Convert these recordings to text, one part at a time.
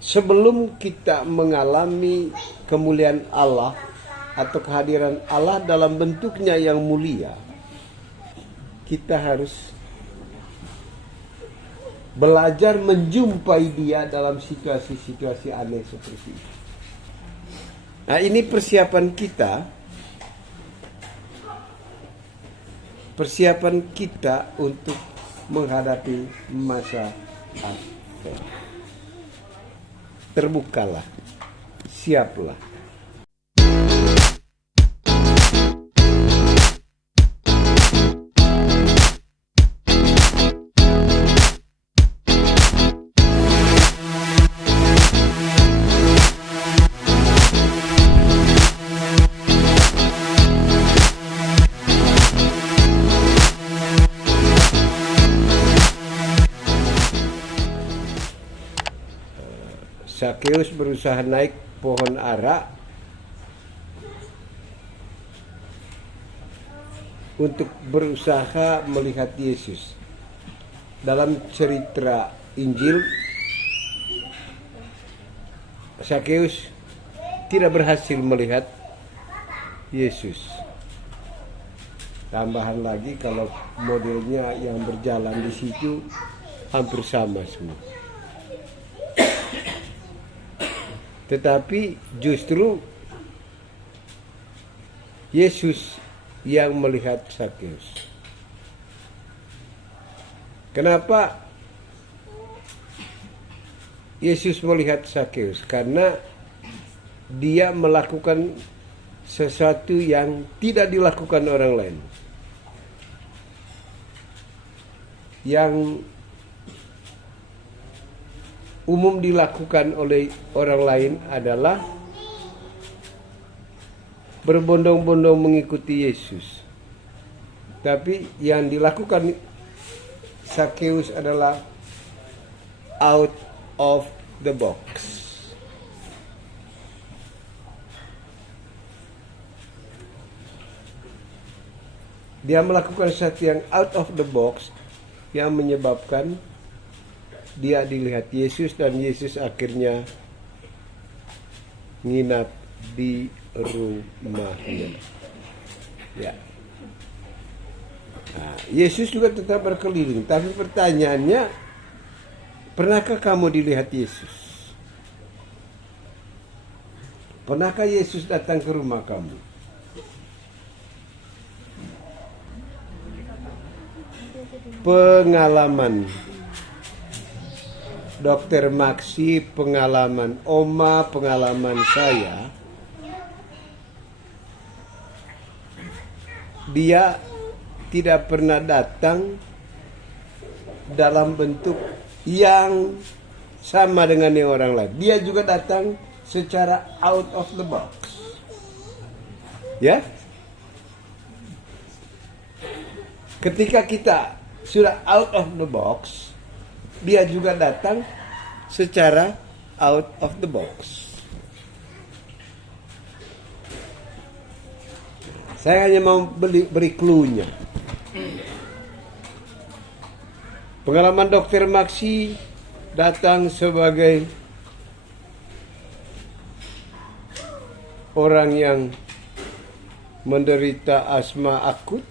sebelum kita mengalami kemuliaan Allah atau kehadiran Allah dalam bentuknya yang mulia, kita harus belajar menjumpai Dia dalam situasi-situasi aneh seperti itu. Nah, ini persiapan kita untuk menghadapi masa akhir. Terbukalah, siaplah. Sakeus berusaha naik pohon ara untuk berusaha melihat Yesus. Dalam cerita Injil, Sakeus tidak berhasil melihat Yesus. Tambahan lagi kalau modelnya yang berjalan di situ hampir sama semua. Tetapi justru Yesus yang melihat Sakeus. Kenapa Yesus melihat Sakeus? Karena dia melakukan sesuatu yang tidak dilakukan orang lain. Yang umum dilakukan oleh orang lain adalah berbondong-bondong mengikuti Yesus. Tapi yang dilakukan Sakeus adalah out of the box. Dia melakukan sesuatu yang out of the box yang menyebabkan dia dilihat Yesus dan Yesus akhirnya nginap di rumahnya. Ya. Nah, Yesus juga tetap berkeliling, tapi pertanyaannya, pernahkah kamu dilihat Yesus? Pernahkah Yesus datang ke rumah kamu? Pengalaman Dokter Maksi, pengalaman Oma, pengalaman saya, dia tidak pernah datang dalam bentuk yang sama dengan yang orang lain. Dia juga datang secara out of the box. Ya? Ketika kita sudah out of the box, dia juga datang secara out of the box. Saya hanya mau beri clue-nya. Pengalaman Dokter Maksi datang sebagai orang yang menderita asma akut,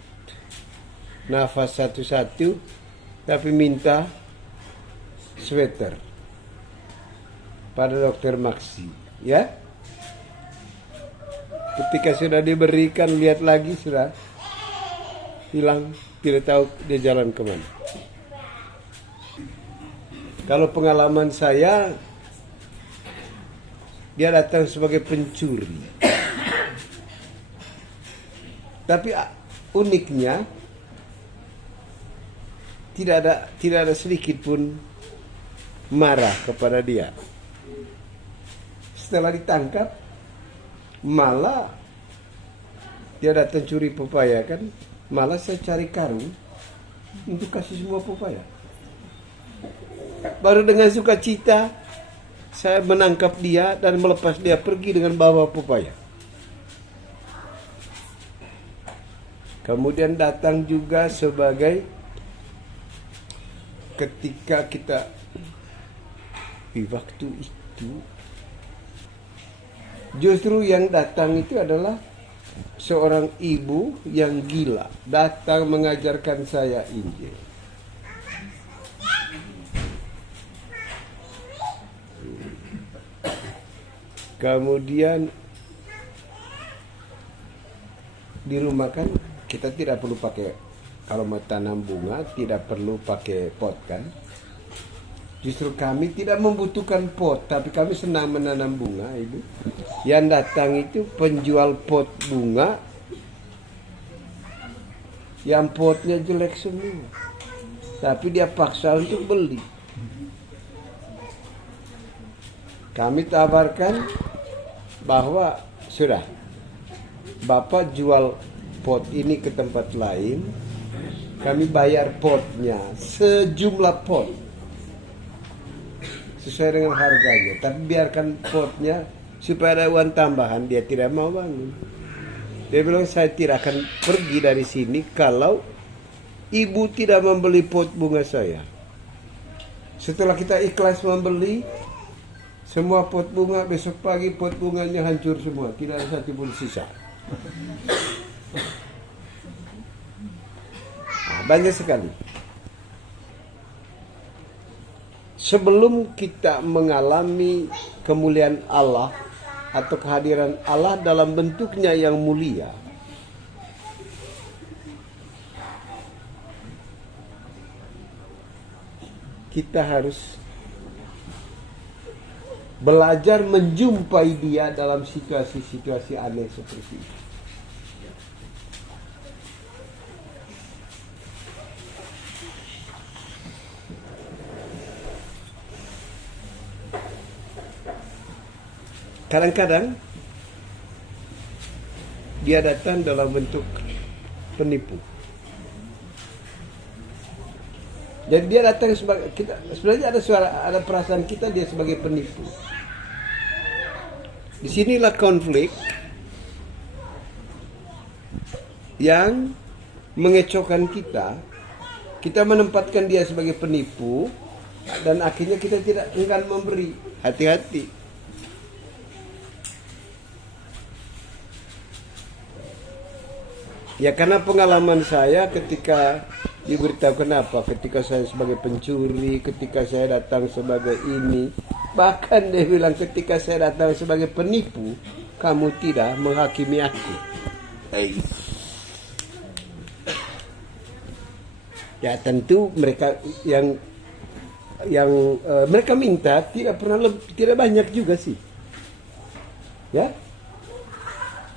nafas satu-satu, tapi minta sweater pada Dokter Maksi, ya. Ketika sudah diberikan, lihat lagi sudah hilang, tidak tahu dia jalan kemana. Kalau pengalaman saya, dia datang sebagai pencuri. Tapi uniknya tidak ada sedikit pun marah kepada dia. Setelah ditangkap, malah dia datang curi pepaya kan, malah saya cari karung untuk kasih semua pepaya. Baru dengan sukacita saya menangkap dia dan melepas dia pergi dengan bawa pepaya. Kemudian datang juga sebagai ketika kita Di waktu itu justru yang datang itu adalah seorang ibu yang gila, datang mengajarkan saya Injil. Kemudian di rumah kan kita tidak perlu pakai, kalau mau tanam bunga tidak perlu pakai pot kan. Justru kami tidak membutuhkan pot, tapi kami senang menanam bunga, Ibu. Yang datang itu penjual pot bunga yang potnya jelek semua, tapi dia paksa untuk beli. Kami tawarkan bahwa sudah, Bapak jual pot ini ke tempat lain, kami bayar potnya sejumlah pot sesuai dengan harganya, tapi biarkan potnya supaya ada uang tambahan. Dia tidak mau bangun. Dia bilang, saya tidak akan pergi dari sini kalau ibu tidak membeli pot bunga saya. Setelah kita ikhlas membeli semua pot bunga, besok pagi pot bunganya hancur semua, tidak ada satu pun sisa. Nah, banyak sekali. Sebelum kita mengalami kemuliaan Allah atau kehadiran Allah dalam bentuknya yang mulia, kita harus belajar menjumpai dia dalam situasi-situasi aneh seperti itu. Kadang-kadang dia datang dalam bentuk penipu. Jadi dia datang sebagai kita, sebenarnya ada perasaan kita dia sebagai penipu. Disinilah konflik yang mengecohkan kita. Kita menempatkan dia sebagai penipu dan akhirnya kita tidak enggan memberi. Hati-hati. Ya karena pengalaman saya ketika diberitahu kenapa, ketika saya sebagai pencuri, ketika saya datang sebagai ini, bahkan dia bilang ketika saya datang sebagai penipu, kamu tidak menghakimi aku. Ya tentu mereka yang mereka minta tidak banyak juga sih, ya,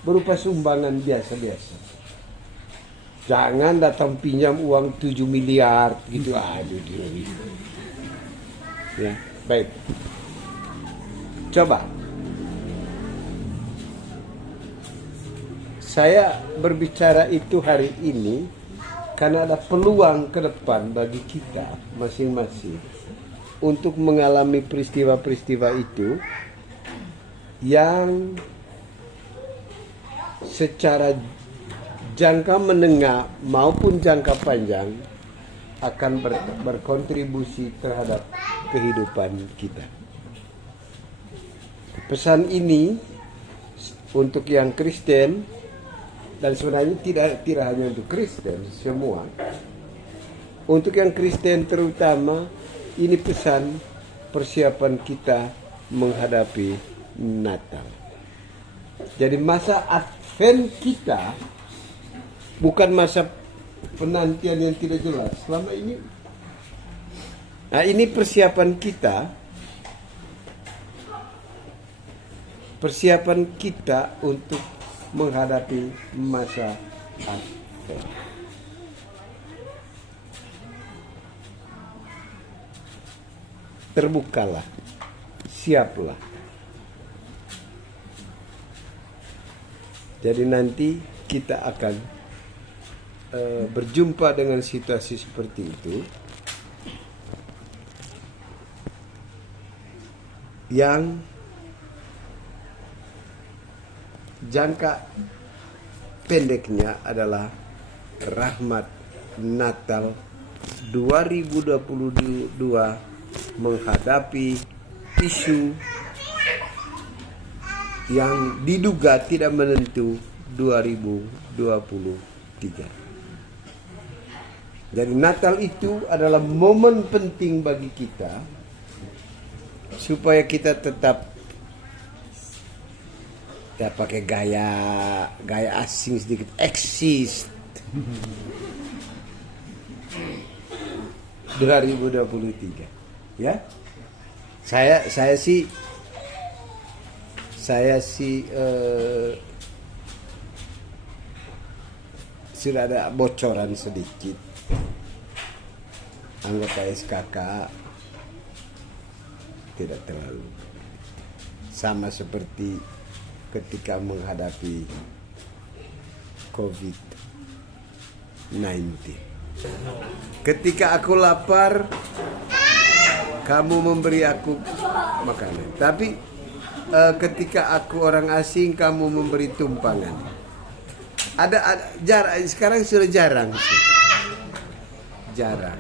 berupa sumbangan biasa-biasa. Jangan datang pinjam uang 7 miliar gitu. Aduh dia. Ya, baik. Coba. Saya berbicara itu hari ini karena ada peluang ke depan bagi kita masing-masing untuk mengalami peristiwa-peristiwa itu yang secara jangka menengah maupun jangka panjang akan berkontribusi terhadap kehidupan kita. Pesan ini untuk yang Kristen, dan sebenarnya tidak hanya untuk Kristen, semua. Untuk yang Kristen terutama, ini pesan persiapan kita menghadapi Natal. Jadi masa Advent kita bukan masa penantian yang tidak jelas selama ini. Nah, ini persiapan kita untuk menghadapi masa Advent. Terbukalah, siaplah. Jadi nanti kita akan berjumpa dengan situasi seperti itu yang jangka pendeknya adalah rahmat Natal 2022 menghadapi isu yang diduga tidak menentu 2023. Jadi Natal itu adalah momen penting bagi kita supaya kita tetap pakai gaya asing sedikit, eksis 2023. Ya, saya sih sudah ada bocoran sedikit. Anggota SKK tidak terlalu sama seperti ketika menghadapi COVID-19. Ketika aku lapar, kamu memberi aku makanan. Tapi ketika aku orang asing, kamu memberi tumpangan. Ada sekarang sudah jarang sih. Jarang.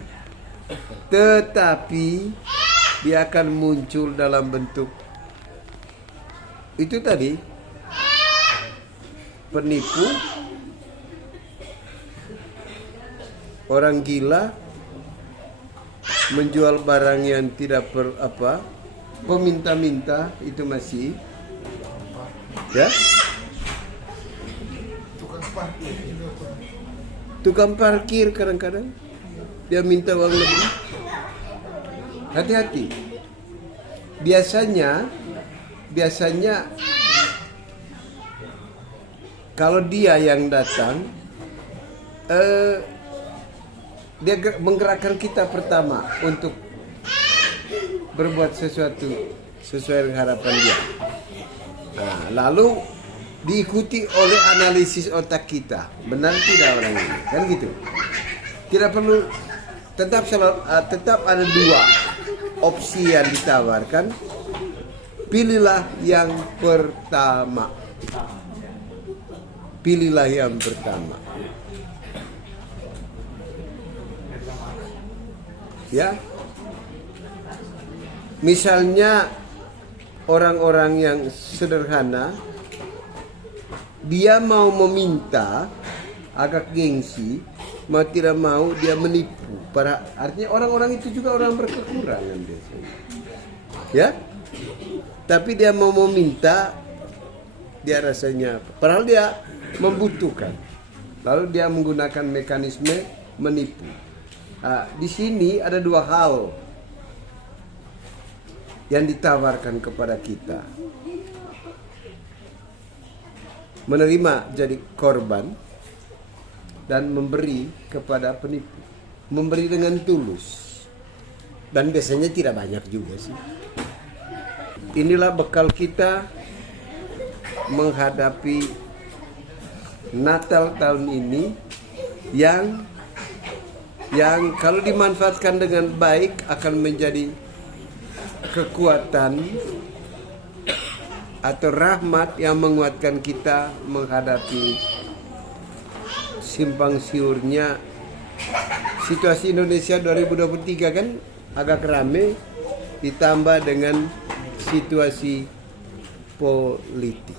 Tetapi dia akan muncul dalam bentuk itu tadi, penipu, orang gila, menjual barang yang tidak peminta-minta, itu masih ya. Tukang parkir kadang-kadang dia minta uang lebih. Hati-hati. Biasanya kalau dia yang datang, dia menggerakkan kita pertama untuk berbuat sesuatu sesuai dengan harapan dia. Nah, lalu diikuti oleh analisis otak kita, benar tidak orang ini, kan gitu. Tidak perlu, tetap ada dua opsi yang ditawarkan. Pilihlah yang pertama. Pilihlah yang pertama. Ya. Misalnya orang-orang yang sederhana, dia mau meminta, agak gengsi, mau tidak mau dia menipu. Artinya orang-orang itu juga orang berkekurangan biasanya. Ya? Tapi dia mau meminta, dia rasanya padahal dia membutuhkan. Lalu dia menggunakan mekanisme menipu. Nah, di sini ada dua hal yang ditawarkan kepada kita. Menerima jadi korban dan memberi kepada penipu. Memberi dengan tulus. Dan biasanya tidak banyak juga sih. Inilah bekal kita menghadapi Natal tahun ini yang kalau dimanfaatkan dengan baik akan menjadi kekuatan atau rahmat yang menguatkan kita menghadapi simpang siurnya situasi Indonesia 2023 kan agak rame, ditambah dengan situasi politik.